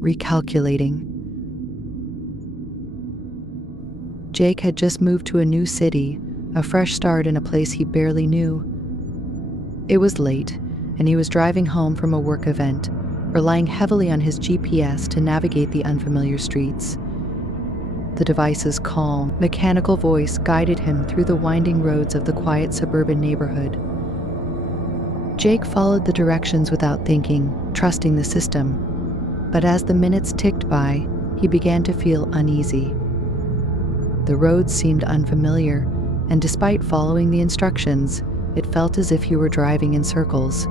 Recalculating. Jake had just moved to a new city, a fresh start in a place he barely knew. It was late, and he was driving home from a work event, relying heavily on his GPS to navigate the unfamiliar streets. The device's calm, mechanical voice guided him through the winding roads of the quiet suburban neighborhood. Jake followed the directions without thinking, trusting the system. But as the minutes ticked by, he began to feel uneasy. The roads seemed unfamiliar, and despite following the instructions, it felt as if he were driving in circles.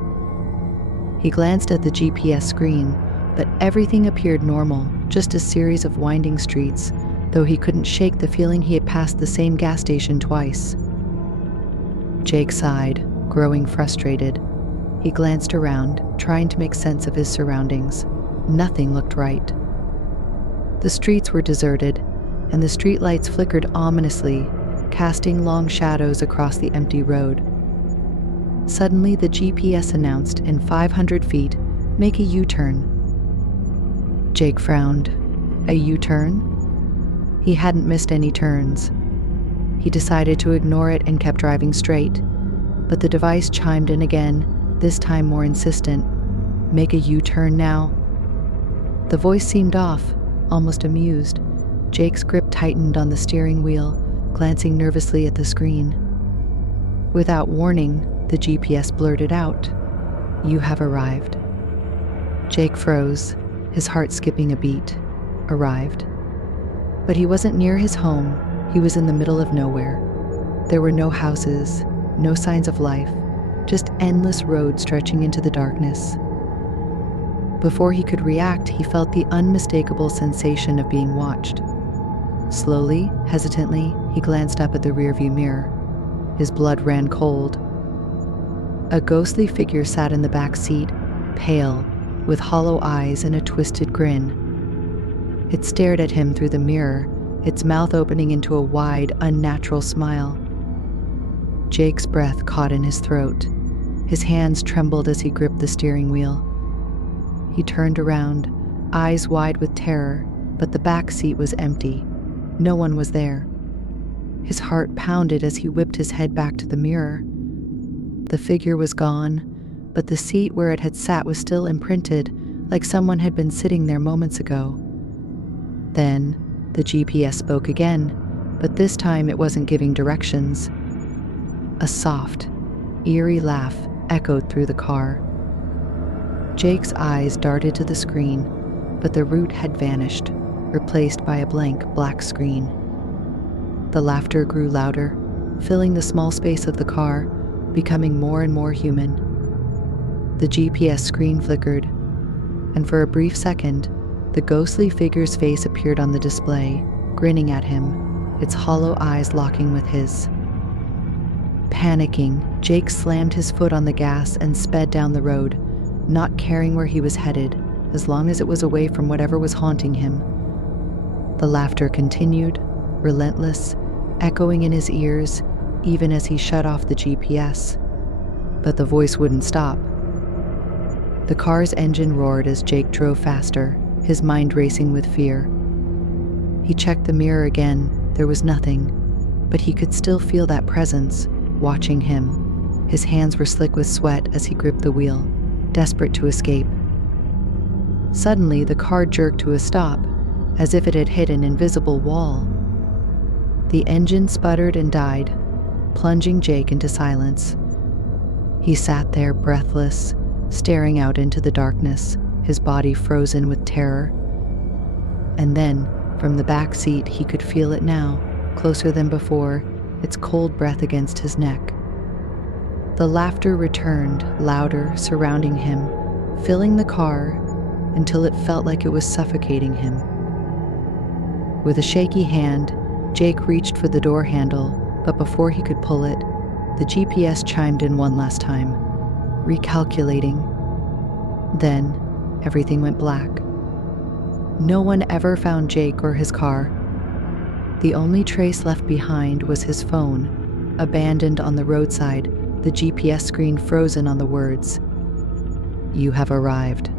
He glanced at the GPS screen, but everything appeared normal, just a series of winding streets, though he couldn't shake the feeling he had passed the same gas station twice. Jake sighed, growing frustrated. He glanced around, trying to make sense of his surroundings. Nothing looked right. The streets were deserted, and the streetlights flickered ominously, casting long shadows across the empty road. Suddenly, the GPS announced, in 500 feet, "Make a U-turn." Jake frowned. A U-turn? He hadn't missed any turns. He decided to ignore it and kept driving straight, but the device chimed in again, this time more insistent. "Make a U-turn now." The voice seemed off, almost amused. Jake's grip tightened on the steering wheel, glancing nervously at the screen. Without warning, the GPS blurted out, "You have arrived." Jake froze, his heart skipping a beat. Arrived. But he wasn't near his home, he was in the middle of nowhere. There were no houses, no signs of life, just endless roads stretching into the darkness. Before he could react, he felt the unmistakable sensation of being watched. Slowly, hesitantly, he glanced up at the rearview mirror. His blood ran cold. A ghostly figure sat in the back seat, pale, with hollow eyes and a twisted grin. It stared at him through the mirror, its mouth opening into a wide, unnatural smile. Jake's breath caught in his throat. His hands trembled as he gripped the steering wheel. He turned around, eyes wide with terror, but the back seat was empty. No one was there. His heart pounded as he whipped his head back to the mirror. The figure was gone, but the seat where it had sat was still imprinted, like someone had been sitting there moments ago. Then, the GPS spoke again, but this time it wasn't giving directions. A soft, eerie laugh echoed through the car. Jake's eyes darted to the screen, but the route had vanished, replaced by a blank black screen. The laughter grew louder, filling the small space of the car, becoming more and more human. The GPS screen flickered, and for a brief second, the ghostly figure's face appeared on the display, grinning at him, its hollow eyes locking with his. Panicking, Jake slammed his foot on the gas and sped down the road, not caring where he was headed, as long as it was away from whatever was haunting him. The laughter continued, relentless, echoing in his ears, even as he shut off the GPS. But the voice wouldn't stop. The car's engine roared as Jake drove faster, his mind racing with fear. He checked the mirror again. There was nothing, but he could still feel that presence, watching him. His hands were slick with sweat as he gripped the wheel, desperate to escape. Suddenly, the car jerked to a stop, as if it had hit an invisible wall. The engine sputtered and died, plunging Jake into silence. He sat there breathless, staring out into the darkness, his body frozen with terror. And then, from the back seat, he could feel it now, closer than before, its cold breath against his neck. The laughter returned, louder, surrounding him, filling the car until it felt like it was suffocating him. With a shaky hand, Jake reached for the door handle, but before he could pull it, the GPS chimed in one last time, recalculating. Then, everything went black. No one ever found Jake or his car. The only trace left behind was his phone, abandoned on the roadside, the GPS screen frozen on the words, "You have arrived."